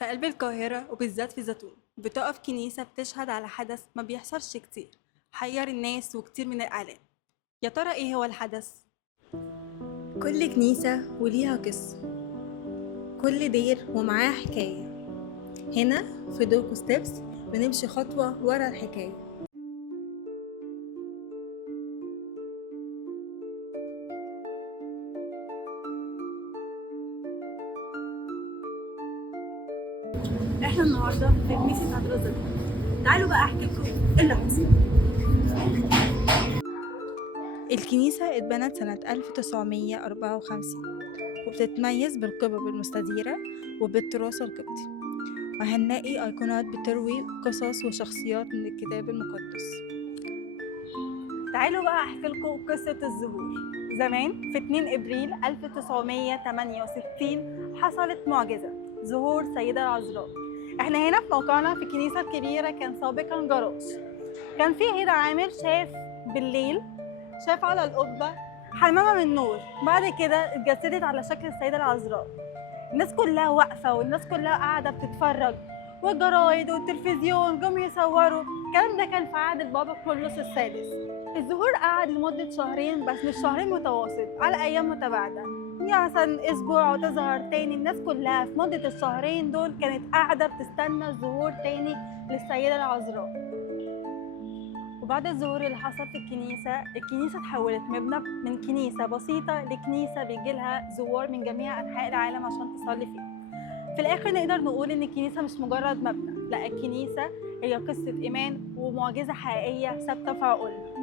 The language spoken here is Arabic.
في قلب القاهرة وبالذات في زيتون بتقف كنيسة بتشهد على حدث ما بيحصلش كتير، حير الناس وكتير من الإعلام. يا ترى إيه هو الحدث؟ كل كنيسة وليها قصة، كل دير ومعاه حكاية. هنا في دوكو ستيبس بنمشي خطوة ورا الحكاية. احنا النهارده في كنيسة عذراء زيتون. تعالوا بقى احكي لكم ايه اللي حصل. الكنيسة اتبنت سنة 1954 وبتتميز بالقبب المستديرة وبالتراث القبطي، وهنلاقي أيقونات بتروي قصص وشخصيات من الكتاب المقدس. تعالوا بقى أحكي لكم قصة الظهور. زمان في 2 إبريل 1968 حصلت معجزة ظهور سيدة العذراء. احنا هنا في موقعنا في الكنيسة الكبيرة كان سابقا جراج. كان في هنا عامل بالليل شاف على القبة حمامة من نور، بعد كده اتجسدت على شكل السيدة العذراء. الناس كلها واقفة والناس كلها قاعدة بتتفرج، والجرايد والتلفزيون جم يصوروا. الكلام ده كان في عهد البابا كرولوس السادس. الظهور قعد لمدة شهرين، بس مش شهرين متواصل، على أيام متباعدة، يعني مثلا أسبوع وتظهر تاني. الناس كلها في مدة الشهرين دول كانت قاعدة بتستنى الظهور تاني للسيدة العذراء. وبعد الظهور اللي حصل في الكنيسة اتحولت من كنيسة بسيطة لكنيسة بيجيلها زوار من جميع أنحاء العالم عشان تصلي فيه. في الآخر نقدر نقول إن الكنيسة مش مجرد مبنى، لا، الكنيسة هي قصة إيمان ومعجزة حقيقية ثابتة في عقولنا.